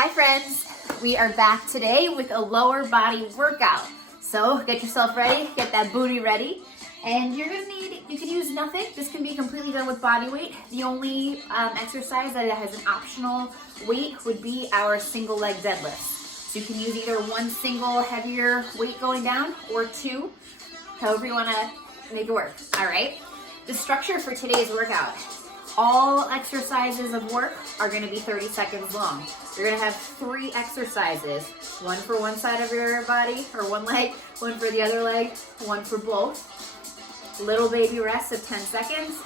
Hi friends, we are back today with a lower body workout. So get yourself ready, get that booty ready, and you're gonna need, you can use nothing. This can be completely done with body weight. The only exercise that has an optional weight would be our single leg deadlifts. So you can use either one single heavier weight going down or two, however you wanna make it work, all right? The structure for today's workout. All exercises of work are gonna be 30 seconds long. You're gonna have 3 exercises, one for one side of your body, or one leg, one for the other leg, one for both. Little baby rest of 10 seconds,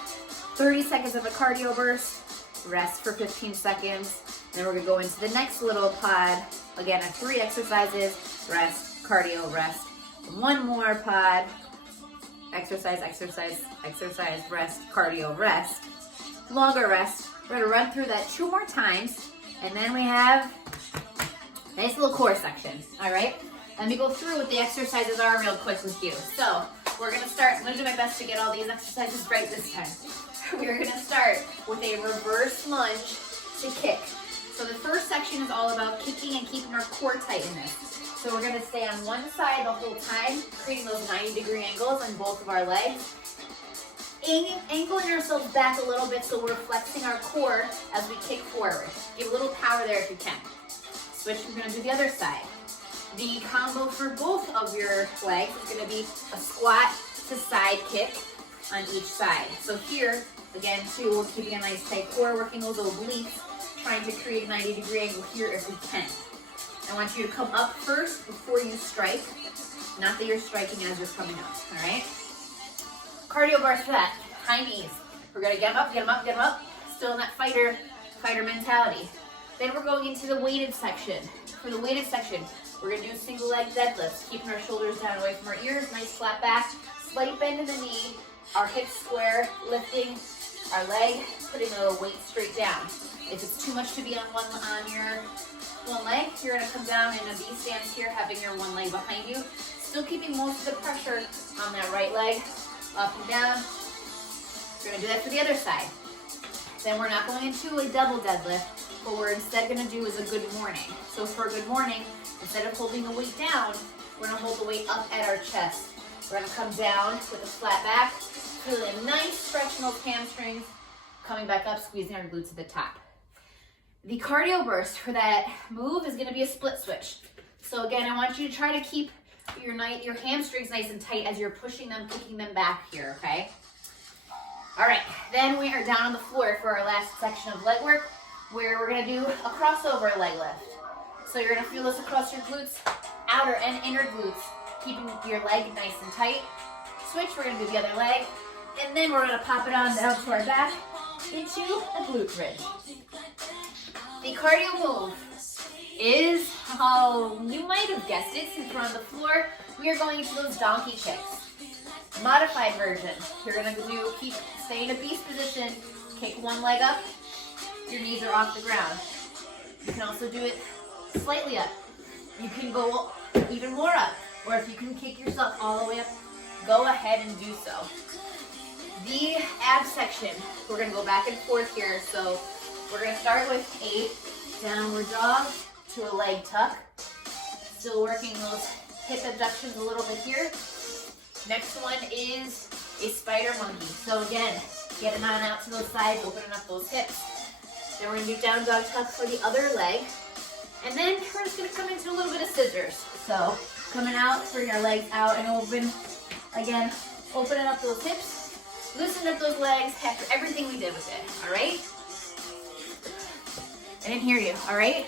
30 seconds of a cardio burst, rest for 15 seconds. Then we're gonna go into the next little pod. Again, 3 exercises, rest, cardio, rest. One more pod, exercise, exercise, exercise, rest, cardio, rest. Longer rest. We're gonna run through that 2 more times, and then we have a nice little core section. All right, let me go through what the exercises are real quick with you. So we're gonna start. I'm gonna do my best to get all these exercises right this time. We're gonna start with a reverse lunge to kick. So the first section is all about kicking and keeping our core tight in this. So we're gonna stay on one side the whole time, creating those 90-degree angles on both of our legs. Angling ourselves back a little bit so we're flexing our core as we kick forward. Give a little power there if you can. Switch, we're gonna do the other side. The combo for both of your legs is gonna be a squat to side kick on each side. So here, again, too, we're keeping a nice tight core, working those obliques, trying to create a 90-degree angle here if we can. I want you to come up first before you strike, not that you're striking as you're coming up, all right? Cardio burst for that, high knees. We're gonna get them up, get them up, get them up. Still in that fighter mentality. Then we're going into the weighted section. For the weighted section, we're gonna do single leg deadlifts, keeping our shoulders down away from our ears, nice flat back, slight bend in the knee, our hips square, lifting our leg, putting the weight straight down. If it's too much to be on your one leg, you're gonna come down in a V stance here, having your one leg behind you, still keeping most of the pressure on that right leg. Up and down. We're gonna do that for the other side. Then we're not going into a double deadlift. What we're instead gonna do is a good morning. So for a good morning, instead of holding the weight down, we're gonna hold the weight up at our chest. We're gonna come down with a flat back, feeling a nice stretch in those hamstrings, coming back up, squeezing our glutes at the top. The cardio burst for that move is gonna be a split switch. So again, I want you to try to keep your hamstrings nice and tight as you're pushing them, kicking them back here, okay? All right, then we are down on the floor for our last section of leg work, where we're gonna do a crossover leg lift. So you're gonna feel this across your glutes, outer and inner glutes, keeping your leg nice and tight. Switch, we're gonna do the other leg, and then we're gonna pop it on down to our back into a glute bridge. The cardio move is, you might have guessed it since we're on the floor, we are going into those donkey kicks. Modified version. You're gonna stay in a beast position, kick one leg up, your knees are off the ground. You can also do it slightly up. You can go even more up, or if you can kick yourself all the way up, go ahead and do so. The ab section, we're gonna go back and forth here, so we're gonna start with a downward dog to a leg tuck. Still working those hip abductions a little bit here. Next one is a spider monkey. So again, getting on out to those sides, opening up those hips. Then we're gonna do down dog tuck for the other leg. And then we're just gonna come into a little bit of scissors. So coming out, bring our legs out and open. Again, opening up those hips, loosening up those legs after everything we did with it, all right? I didn't hear you, all right?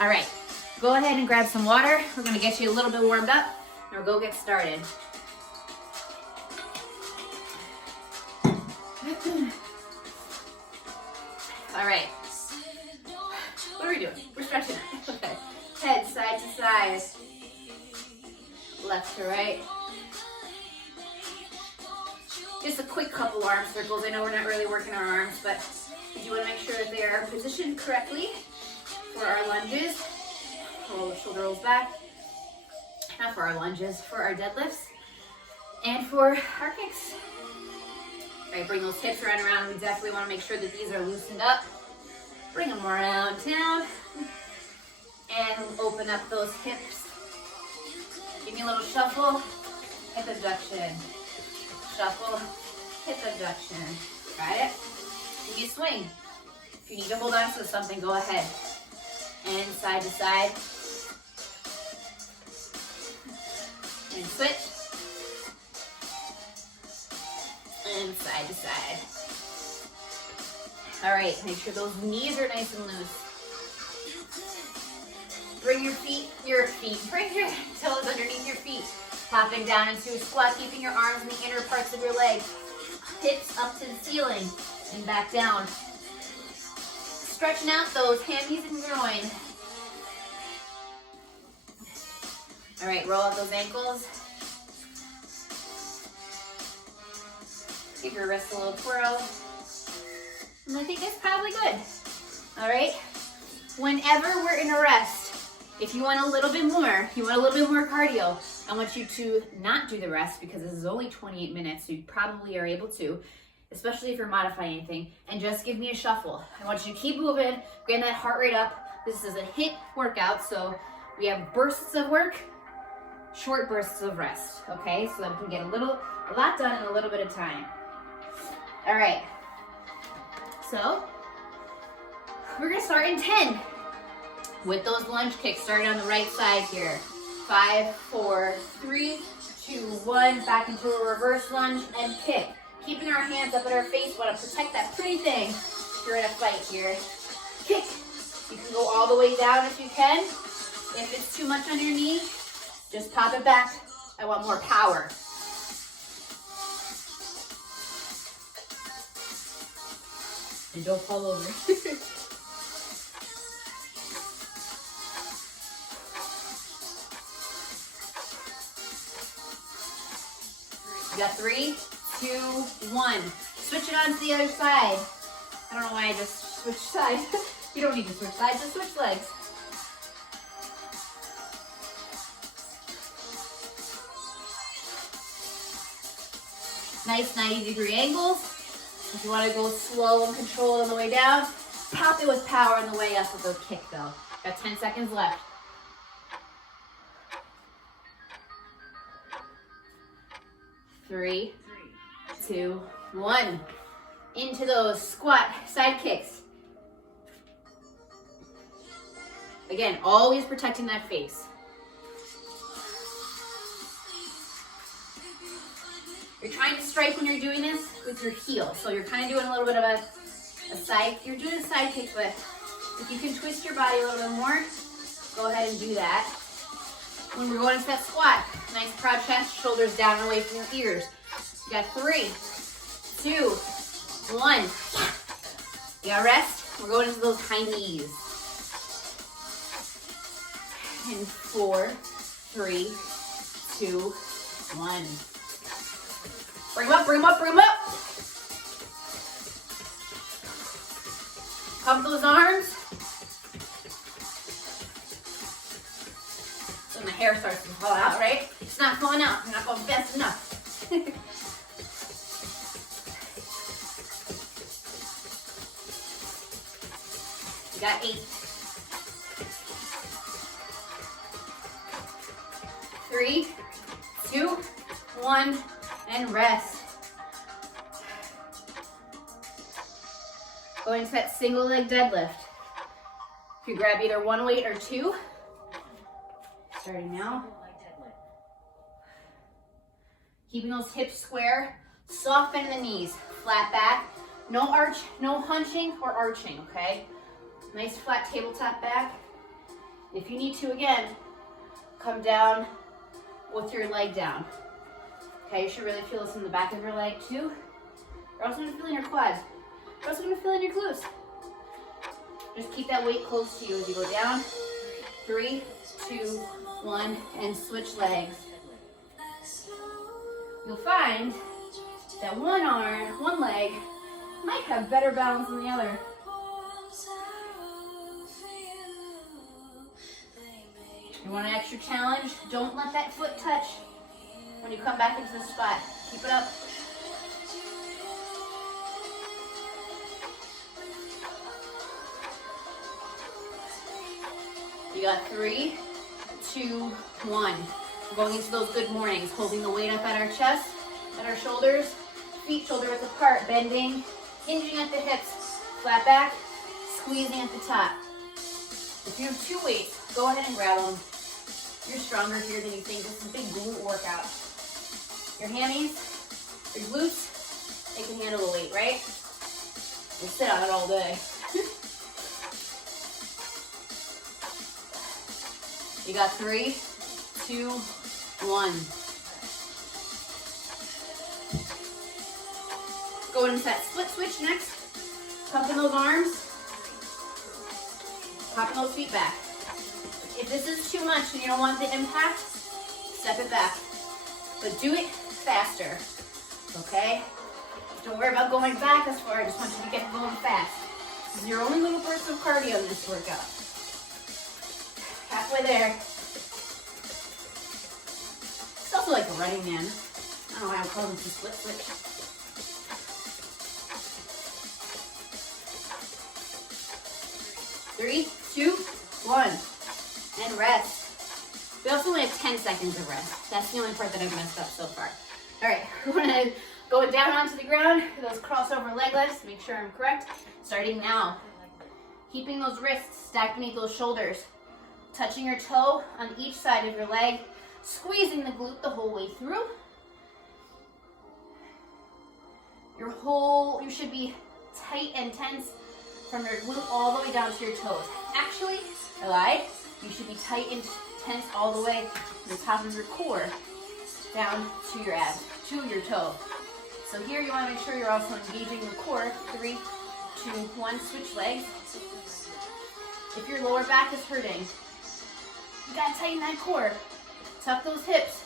All right, go ahead and grab some water. We're gonna get you a little bit warmed up, and we'll go get started. All right, what are we doing? We're stretching. Okay, head side to side, left to right. Just a quick couple arm circles. I know we're not really working our arms, but you wanna make sure that they are positioned correctly. For our lunges, roll the shoulder rolls back. Not for our lunges, for our deadlifts. And for our kicks. All right, bring those hips right around. We definitely want to make sure that these are loosened up. Bring them around town. And open up those hips. Give me a little shuffle, hip abduction. Shuffle, hip abduction. Got it? Give me a swing. If you need to hold on to something, go ahead. And side to side. And switch. And side to side. All right, make sure those knees are nice and loose. Bring bring your toes underneath your feet. Popping down into a squat, keeping your arms in the inner parts of your legs. Hips up to the ceiling and back down. Stretching out those hammies and groin. All right, roll out those ankles. Give your wrists a little twirl. And I think that's probably good. All right, whenever we're in a rest, if you want a little bit more, cardio, I want you to not do the rest because this is only 28 minutes, so you probably are able to, especially if you're modifying anything, and just give me a shuffle. I want you to keep moving, getting that heart rate up. This is a HIIT workout, so we have bursts of work, short bursts of rest, okay? So that we can get a lot done in a little bit of time. All right, so we're gonna start in 10. With those lunge kicks, starting on the right side here. 5, 4, 3, 2, 1. Back into a reverse lunge and kick. Keeping our hands up at our face. Want to protect that pretty thing if you're in a fight here. Kick. You can go all the way down if you can. If it's too much on your knee, just pop it back. I want more power. And don't fall over. You got 3, 2, 1. Switch it on to the other side. I don't know why I just switched sides. You don't need to switch sides, just switch legs. Nice 90-degree angles. If you want to go slow and controlled on the way down, pop it with power on the way up with a kick though. Got 10 seconds left. 3, 2, 1. Into those squat side kicks. Again, always protecting that face. You're trying to strike when you're doing this with your heel. So you're kind of doing a little bit of a side, you're doing a side kick, but if you can twist your body a little bit more, go ahead and do that. When we're going into that squat, nice proud chest, shoulders down and away from your ears. You got 3, 2, 1. You got rest. We're going into those high knees. And 4, 3, 2, 1. Bring them up, bring them up, bring them up. Pump those arms. So my hair starts to fall out, right? It's not falling out. I'm not going fast enough. You got 8. 3, 2, 1, and rest. Go into that single leg deadlift. You grab either one weight or 2. Starting now. Keeping those hips square, soft bend in the knees, flat back. No arch, no hunching or arching, okay? Nice flat tabletop back. If you need to, again, come down with your leg down. Okay, you should really feel this in the back of your leg too. You're also gonna feel in your quads. You're also gonna feel in your glutes. Just keep that weight close to you as you go down. 3, 2, 1, and switch legs. You'll find that one leg might have better balance than the other. You want an extra challenge? Don't let that foot touch when you come back into the spot. Keep it up. You got 3, 2, 1. We're going into those good mornings, holding the weight up at our chest, at our shoulders, feet shoulder width apart, bending, hinging at the hips, flat back, squeezing at the top. If you have 2 weights, go ahead and grab them. You're stronger here than you think. This is a big glute workout. Your hammies, your glutes, they can handle the weight, right? We'll sit on it all day. You got 3, 2, 1. Going into that split switch next. Pumping those arms. Popping those feet back. If this is too much and you don't want the impact, step it back. But do it faster, okay? Don't worry about going back as far. I just want you to get going fast. This is your only little burst of cardio in this workout. Halfway there. It's also like a running man. I don't know why I'm calling this a split switch. Three, 2, 1, and rest. We also only have 10 seconds of rest. That's the only part that I've messed up so far. All right, we're gonna go down onto the ground for those crossover leg lifts. Make sure I'm correct. Starting now. Keeping those wrists stacked beneath those shoulders. Touching your toe on each side of your leg. Squeezing the glute the whole way through. You should be tight and tense from your glute all the way down to your toes. Actually, I lied. You should be tight and tense all the way to the top of your core, down to your abs, to your toe. So here you want to make sure you're also engaging the core. 3, 2, 1, switch legs. If your lower back is hurting, you gotta tighten that core. Tuck those hips.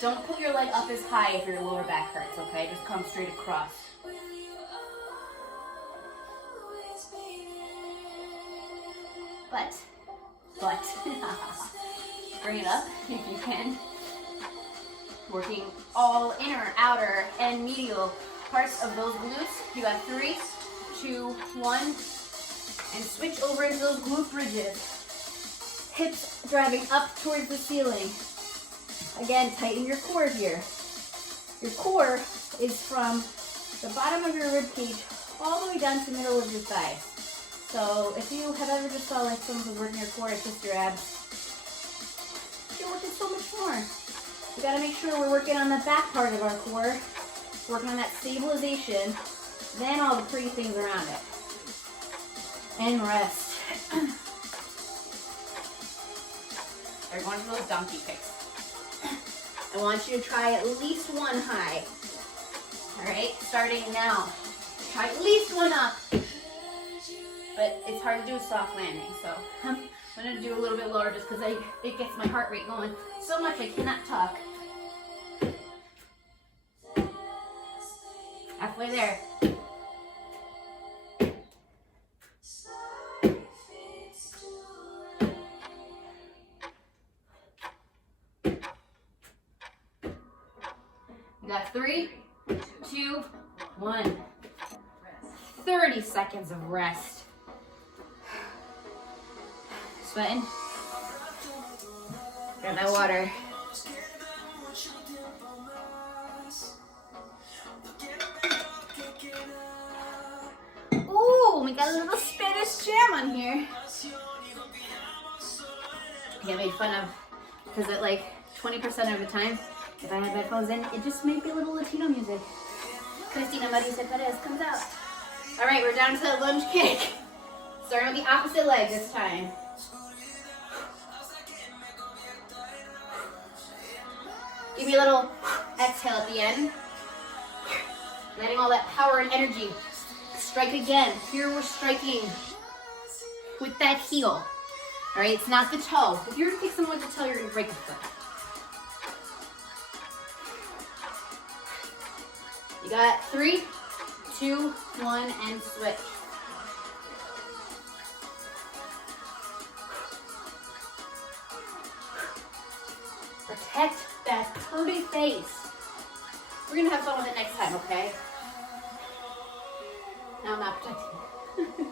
Don't put your leg up as high if your lower back hurts, okay? Just come straight across. But, bring it up if you can. Working all inner, outer, and medial parts of those glutes. You got 3, 2, 1, and switch over into those glute bridges. Hips driving up towards the ceiling. Again, tighten your core here. Your core is from the bottom of your rib cage all the way down to the middle of your thigh. So if you have ever just felt like someone was working your core, it's just your abs. You're working so much more. We gotta make sure we're working on the back part of our core, working on that stabilization, then all the pretty things around it. And rest. We're going for those donkey kicks. I want you to try at least one high. All right, starting now. Try at least one up. But it's hard to do a soft landing, so I'm gonna do a little bit lower just because it gets my heart rate going so much I cannot talk. Halfway there. You got 3, 2, 1. 30 seconds of rest. Sweating? Grab that water. Ooh, we got a little Spanish jam on here. I get made fun of because at like 20% of the time, if I have headphones in, it just might be a little Latino music. Cristina Marisa Perez comes out. All right, we're down to the lunge kick. Starting with the opposite leg this time. Give me a little exhale at the end. Letting all that power and energy. Strike again. Here we're striking with that heel. All right, it's not the toe. If you're gonna kick someone with the toe, you're gonna break the foot. You got 3, 2, 1, and switch. Protect that pretty face. We're gonna have fun with it next time, okay? No, I'm not protecting.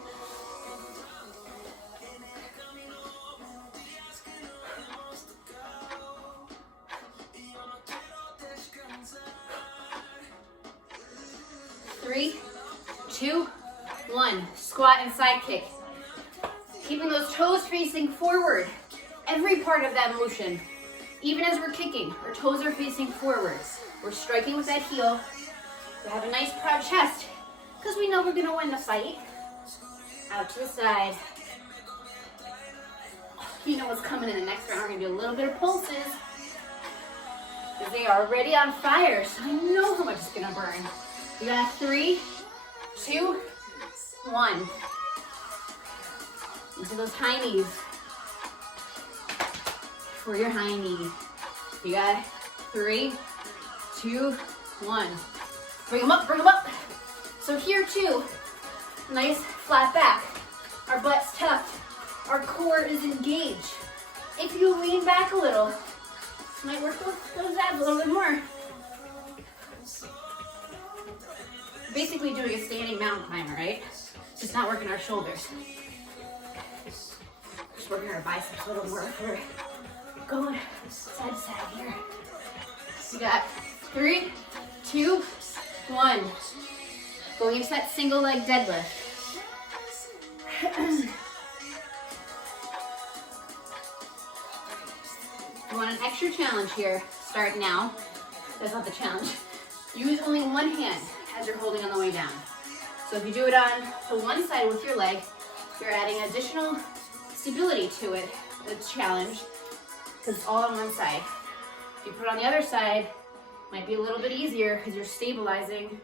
3, 2, 1. Squat and side kick. Keeping those toes facing forward. Every part of that motion. Even as we're kicking, our toes are facing forward. We're striking with that heel. We have a nice proud chest because we know we're gonna win the fight. Out to the side. You know what's coming in the next round. We're gonna do a little bit of pulses because they are already on fire. So I know how much it's gonna burn. We got 3, 2, 1. Into those high knees. For your high knee. You got 3, 2, 1. Bring them up, bring them up. So here too, nice flat back. Our butt's tucked. Our core is engaged. If you lean back a little, might work those abs a little bit more. Basically doing a standing mountain climber, right? Just not working our shoulders. Just working our biceps a little more. We're going side to side here. We got 3, 2, 1. Going into that single leg deadlift. You want an extra challenge here. Start now. That's not the challenge. Use only one hand as you're holding on the way down. So if you do it on the one side with your leg, you're adding additional stability to it, the challenge, because it's all on one side. If you put it on the other side, it might be a little bit easier because you're stabilizing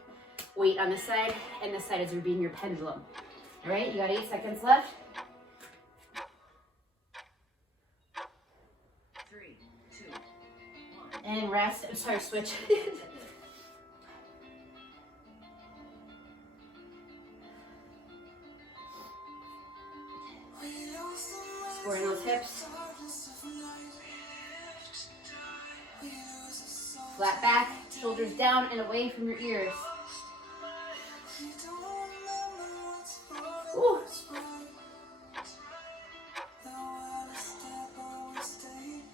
weight on this side, and this side is being your pendulum. All right, you got 8 seconds left. 3, 2, 1. And rest. I'm sorry, switch. Squaring those hips. Flat back, shoulders down and away from your ears. Ooh.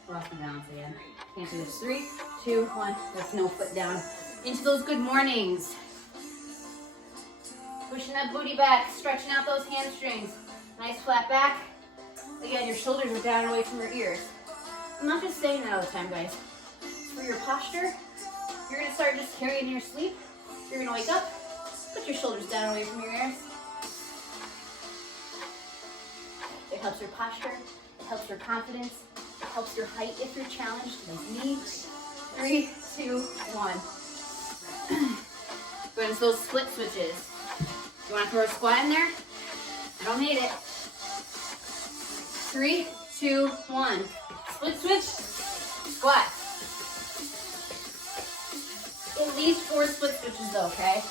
Lost my balance again. Can't do this. 3, 2, 1. That's no foot down. Into those good mornings. Pushing that booty back, stretching out those hamstrings. Nice flat back. Again, your shoulders are down and away from your ears. I'm not just saying that all the time, guys. It's for your posture. You're gonna start just carrying your sleep. You're gonna wake up, put your shoulders down and away from your ears. It helps your posture. It helps your confidence. It helps your height if you're challenged, like me. 3, 2, 1. Go into those split switches. You wanna throw a squat in there? I don't hate it. 3, 2, 1. Split switch, squat. At least 4 split switches though, okay?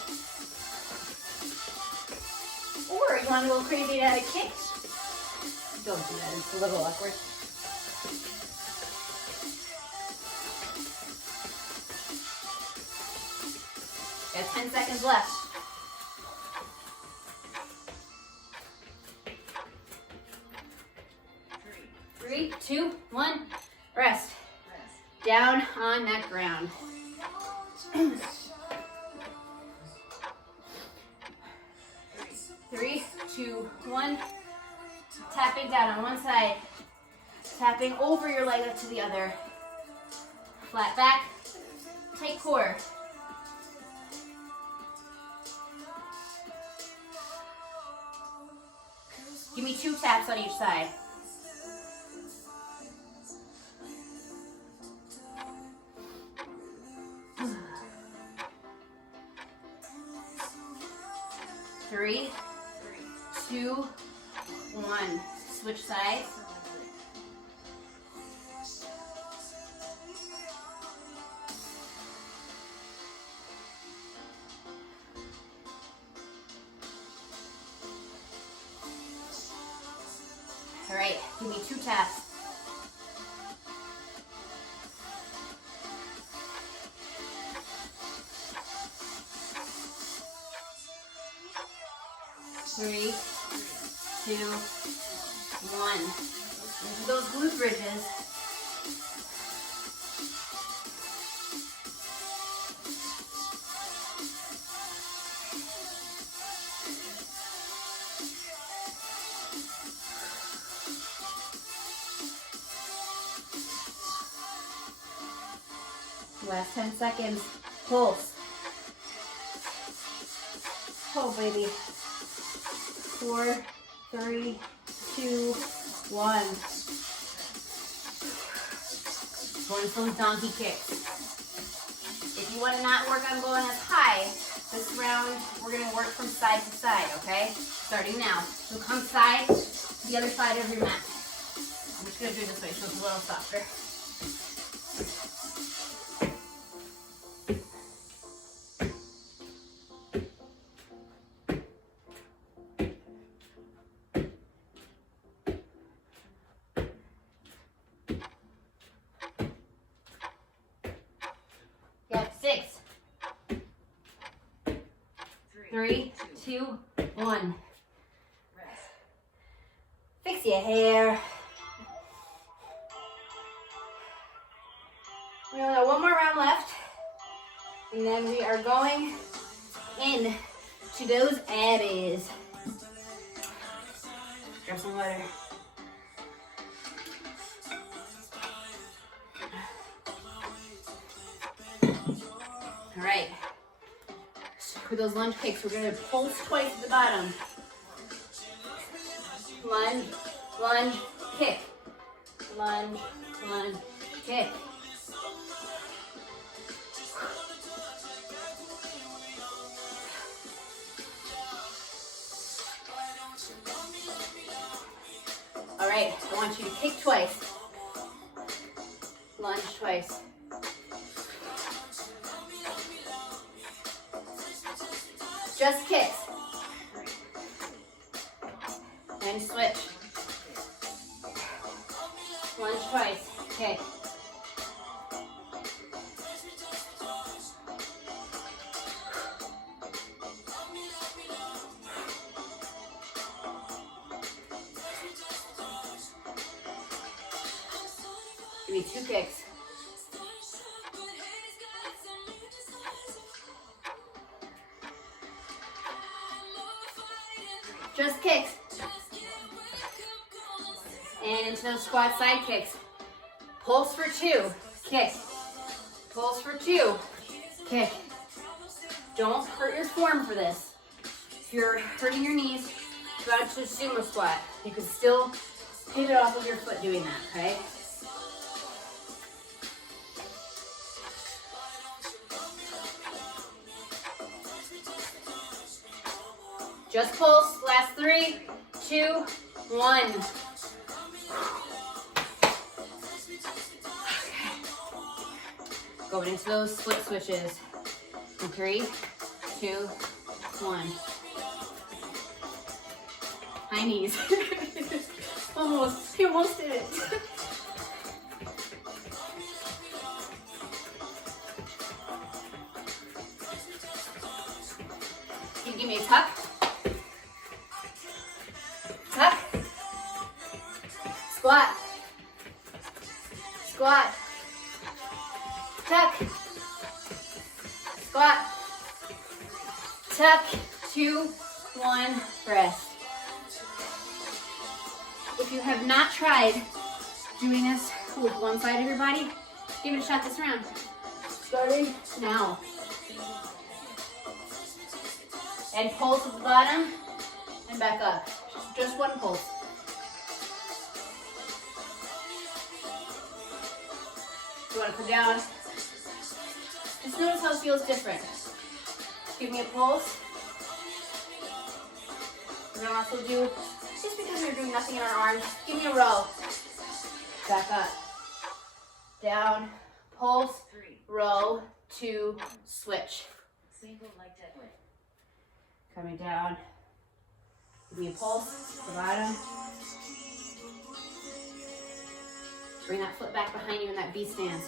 Or you want to go crazy and add a kick? Don't do that, it's a little awkward. Got 10 seconds left. 3, 2, 1. Rest. Down on that ground. 3, 2, 1. Tapping down on one side. Tapping over your leg up to the other. Flat back. Tight core. Give me 2 taps on each side. Three, 2, 1. Switch sides. All right, give me 2 taps. Three, 2, 1. Into those glute bridges. Last 10 seconds. Pulse. Oh, baby. 4, 3, 2, 1. Going to those donkey kicks. If you want to not work on going as high, this round we're going to work from side to side, okay? Starting now. So come side to the other side of your mat. I'm just going to do it this way so it's a little softer. Yep, 6, 3, 2, 1. Rest. Fix your hair. We only got one more round left. And then we are going in to those abbies. Grab some water. All right. For those lunge kicks, we're gonna pulse twice at the bottom. Lunge, lunge, kick. Lunge, lunge, kick. All right, I want you to kick twice. Lunge twice. Just kicks. And switch. Lunge twice. Kick. Give me 2 kicks. Just kicks. And into those squat side kicks. Pulse for 2. Kick. Pulse for 2. Kick. Don't hurt your form for this. If you're hurting your knees, go out to a sumo squat. You can still pivot off of your foot doing that, okay? Just pulse. Last 3, 2, 1. Okay. Going into those split switches. In 3, 2, 1. High knees. Almost. He almost did it. Can you give me a tuck? Tuck. Squat. Squat. Tuck. Squat. Tuck. 2, 1, rest. If you have not tried doing this with one side of your body, give it a shot this round. Starting now. And pulse at the bottom and back up. Just one pulse. You want to come down. Just notice how it feels different. Give me a pulse. We're going to also do, just because we're doing nothing in our arms, give me a row. Back up. Down, pulse, 3. row, 2, switch. Single leg deadlift. Coming down. Give me a pulse at the bottom. Bring that foot back behind you in that V stance.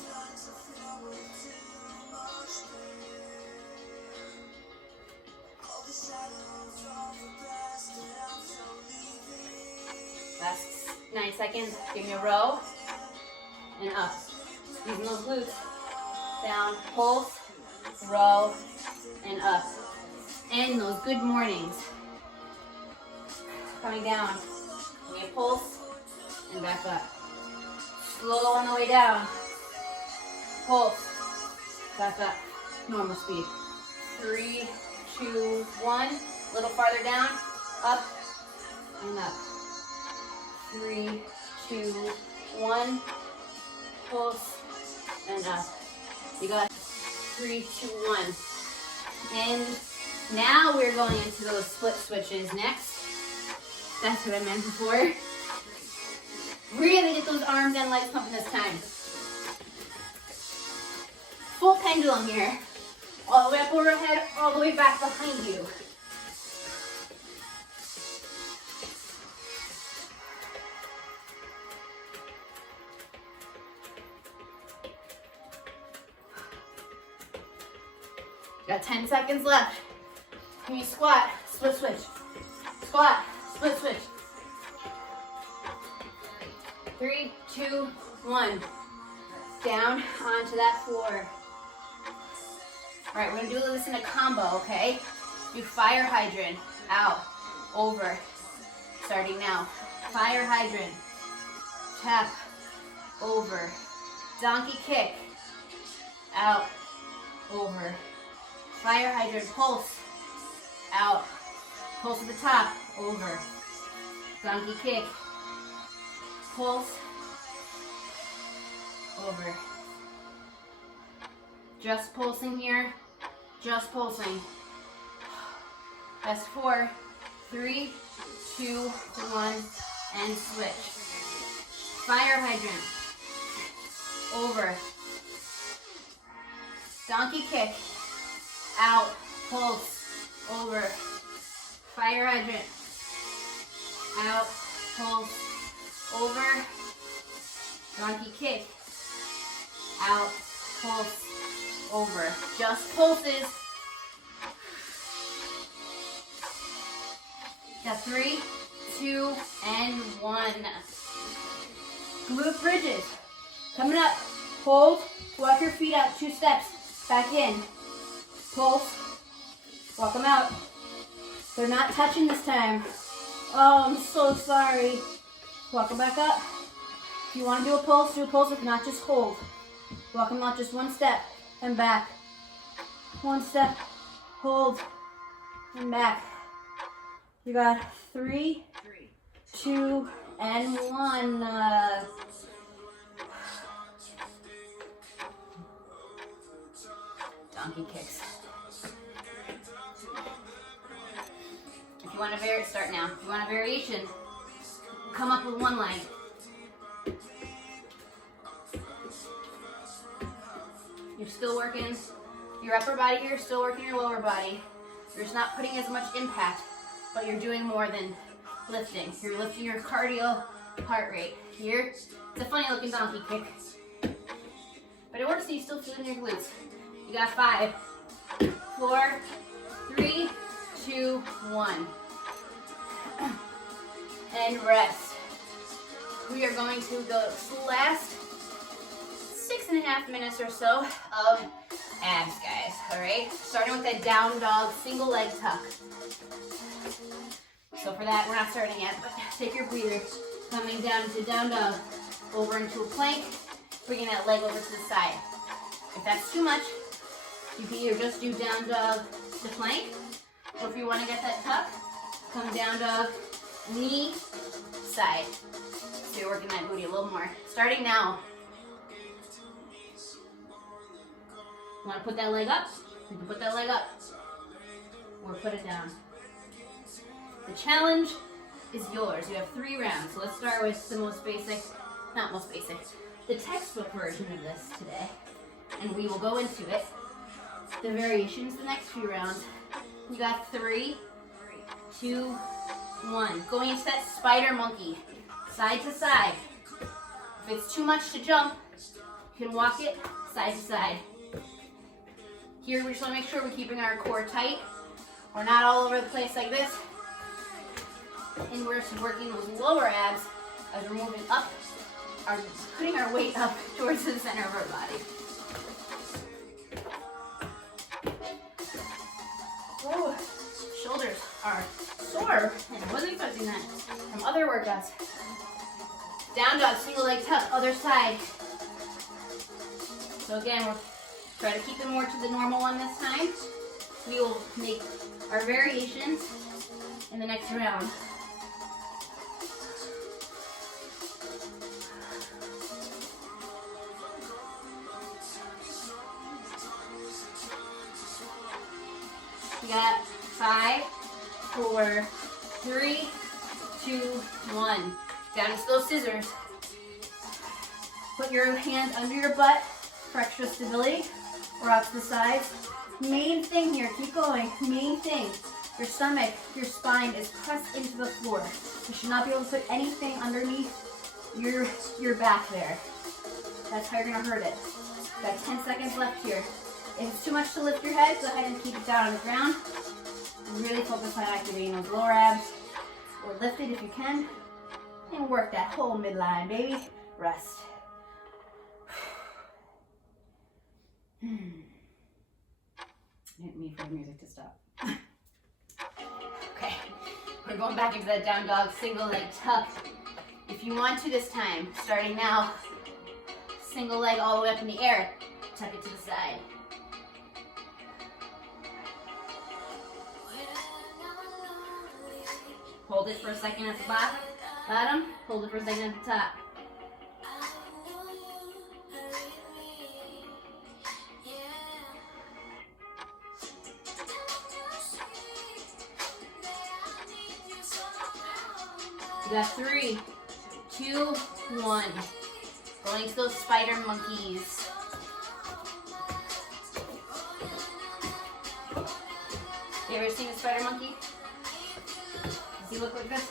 Last 9 seconds. Give me a row and up. Squeezing those glutes. Down, pulse, row, and up. And those good mornings. Coming down. Give me a pulse and back up. Slow on the way down. Pulse. Back up. Normal speed. 3, 2, 1. A little farther down. Up and up. 3, 2, 1. Pulse and up. You got 3, 2, 1. And now we're going into those split switches next. That's what I meant before. Really get those arms and legs pumping this time. Full pendulum here. All the way up overhead, all the way back behind you. Got 10 seconds left. Can you squat, split switch? Squat, split switch. 3, 2, 1. Down onto that floor. All right, we're gonna do this in a combo, okay? Do fire hydrant, out, over. Starting now. Fire hydrant, tap, over. Donkey kick, out, over. Fire hydrant, pulse, out. Pulse at the top, over. Donkey kick, pulse, over. Just pulsing here, just pulsing. That's 4, 3, 2, 1, and switch. Fire hydrant, over. Donkey kick, out, pulse, over. Fire hydrant, out, pulse, over. Donkey kick, out, pulse, over. Just pulses. Got 3, 2, and 1. Glute bridges. Coming up. Hold. Walk your feet out 2 steps. Back in. Pulse. Walk them out. They're not touching this time. Oh, I'm so sorry. Walk them back up. If you want to do a pulse, do a pulse. If not, just hold. Walk them out just 1 step and back. 1 step, hold, and back. You got 3, 2, and 1. Donkey kicks. If you want to start now. If you want a variation, come up with 1 leg. You're still working your upper body here, still working your lower body. You're just not putting as much impact, but you're doing more than lifting. You're lifting your cardio heart rate. Here, it's a funny looking donkey kick, but it works so you still feel it in your glutes. You got 5, 4, 3, 2, 1. And rest. We are going to go last 6.5 minutes or so of abs, guys. All right, starting with that down dog single leg tuck. So for that, we're not starting yet, but take your breather. Coming down to down dog, over into a plank, bringing that leg over to the side. If that's too much, you can either just do down dog to plank, or if you want to get that tuck, come down dog, knee, side. So you're working that booty a little more. Starting now. Want to put that leg up? You can put that leg up, or put it down. The challenge is yours. You have 3 rounds. So let's start with the most basic, not most basic, the textbook version of this today. And we will go into it. The variations, the next few rounds. You got 3, 2, 1. Going into that spider monkey, side to side. If it's too much to jump, you can walk it side to side. Here, we just want to make sure we're keeping our core tight. We're not all over the place like this. And we're just working those lower abs as we're moving up, putting our weight up towards the center of our body. Oh, shoulders are sore, and I wasn't expecting that from other workouts. Down dog, single leg tuck, other side. So again, we're Try to keep it more to the normal one this time. We will make our variations in the next round. We got 5, 4, 3, 2, 1. Down into those scissors. Put your hands under your butt for extra stability, or out to the sides. Main thing here, keep going. Main thing, your stomach, your spine is pressed into the floor. You should not be able to put anything underneath your back there. That's how you're gonna hurt it. Got 10 seconds left here. If it's too much to lift your head, go ahead and keep it down on the ground. Really focus on activating those lower abs, or lift it if you can, and work that whole midline, baby. Rest. Didn't mean for the music to stop. Okay, we're going back into that down dog single leg tuck. If you want to this time, starting now, single leg all the way up in the air, tuck it to the side. Hold it for a second at the bottom, hold it for a second at the top. You got 3, 2, 1. Going to those spider monkeys. You ever seen a spider monkey? Does he look like this?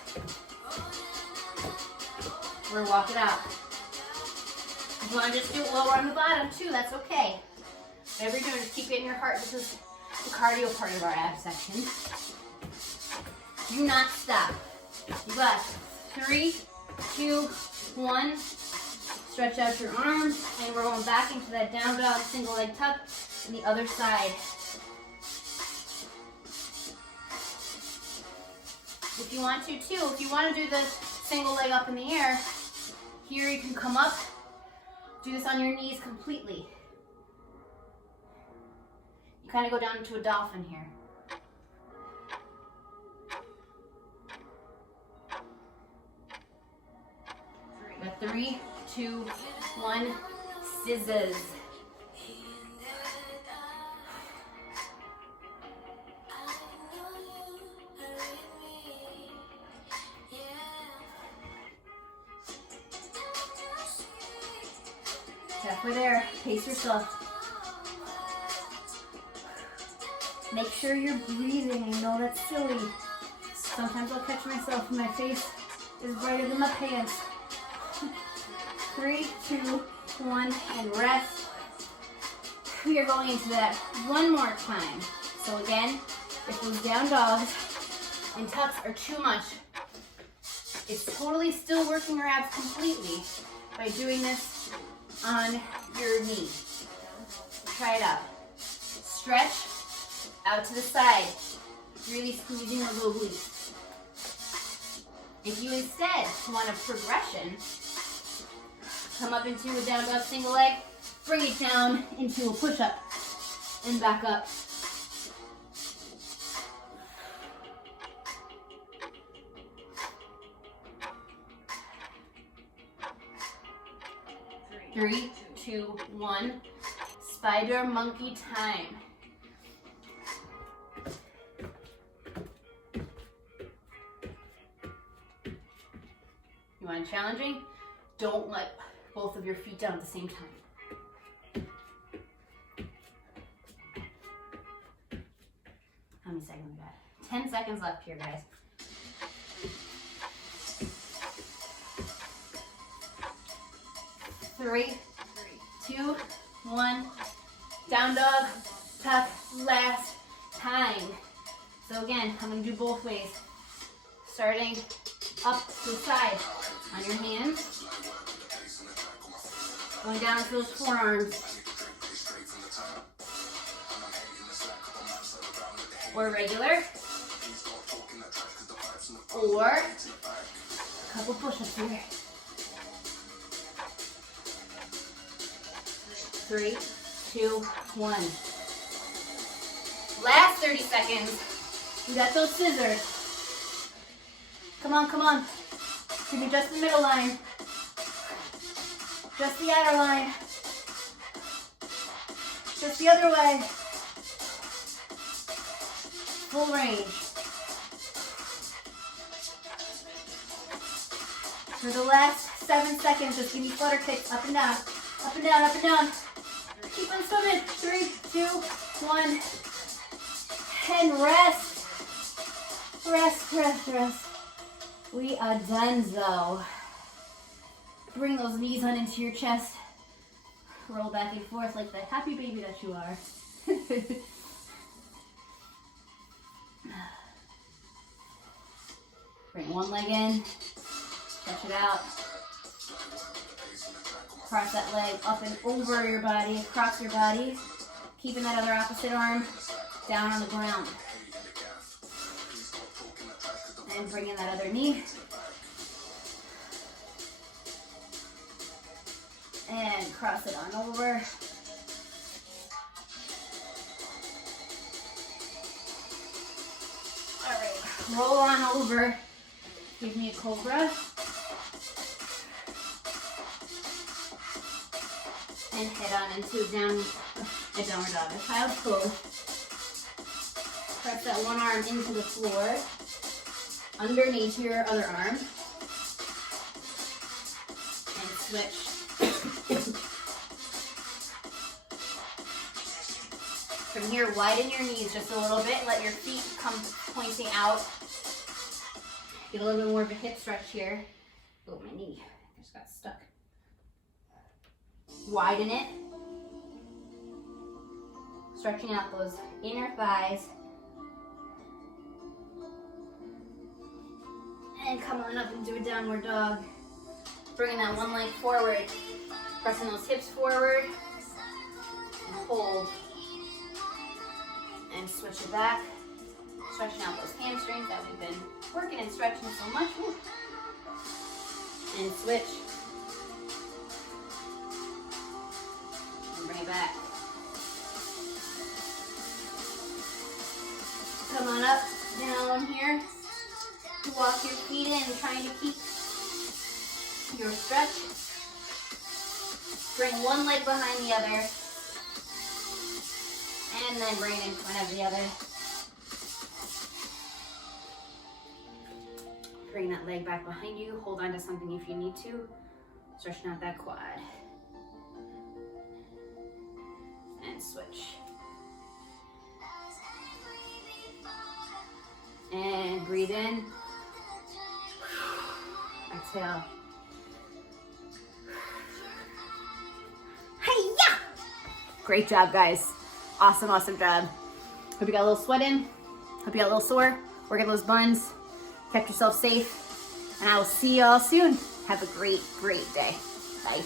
We're walking out. If you want to just do it lower on the bottom too, that's okay. Whatever you're doing, just keep getting your heart. This is the cardio part of our ab section. Do not stop. You got 3, 2, 1. Stretch out your arms, and we're going back into that down dog single leg tuck on the other side. If you want to too, if you want to do the single leg up in the air, here you can come up, do this on your knees completely. You kind of go down into a dolphin here. Got 3, 2, 1, scissors. Halfway there, pace yourself. Make sure you're breathing. I know that's silly. Sometimes I'll catch myself and my face is brighter than my pants. 3, 2, 1, and rest. We are going into that one more time. So again, if those down dogs and tucks are too much, it's totally still working your abs completely by doing this on your knee. Try it out. Stretch out to the side, really squeezing those obliques. If you instead want a progression, come up into a down dog single leg, bring it down into a push-up, and back up. Three, 2, 1. Spider monkey time. You want it challenging? Don't let both of your feet down at the same time. How many seconds we got? 10 seconds left here, guys. Three, 2, 1. Down dog, tuck, last time. So again, I'm gonna do both ways. Starting up to the side on your hands. Going down to those forearms. Or regular. Or a couple push-ups here. 3, 2, 1. Last 30 seconds. You got those scissors. Come on, come on. Give me just the middle line. Just the outer line. Just the other way. Full range. For the last 7 seconds, just give me flutter kicks up and down, up and down, up and down. Keep on swimming. 3, 2, 1. And rest. Rest, rest, rest. We are done, though. Bring those knees on into your chest. Roll back and forth like the happy baby that you are. Bring one leg in. Stretch it out. Cross that leg up and over your body, across your body. Keeping that other opposite arm down on the ground. And bring in that other knee. And cross it on over. All right, roll on over. Give me a cobra. And head on into a downward dog, a child's pose. Press that one arm into the floor, underneath your other arm. And switch. From here, widen your knees just a little bit. Let your feet come pointing out. Get a little bit more of a hip stretch here. Oh, my knee just got stuck. Widen it. Stretching out those inner thighs. And come on up into a downward dog. Bringing that one leg forward. Pressing those hips forward. And hold. And switch it back. Stretching out those hamstrings that we've been working and stretching so much. Woo. And switch. And bring it back. Come on up, down here. Walk your feet in, trying to keep your stretch. Bring one leg behind the other. And then bring it in front of the other. Bring that leg back behind you. Hold on to something if you need to. Stretching out that quad. And switch. And breathe in. Exhale. Hi-ya! Great job, guys. Awesome, awesome job. Hope you got a little sweat in. Hope you got a little sore. Work at those buns. Kept yourself safe. And I will see you all soon. Have a great, great day. Bye.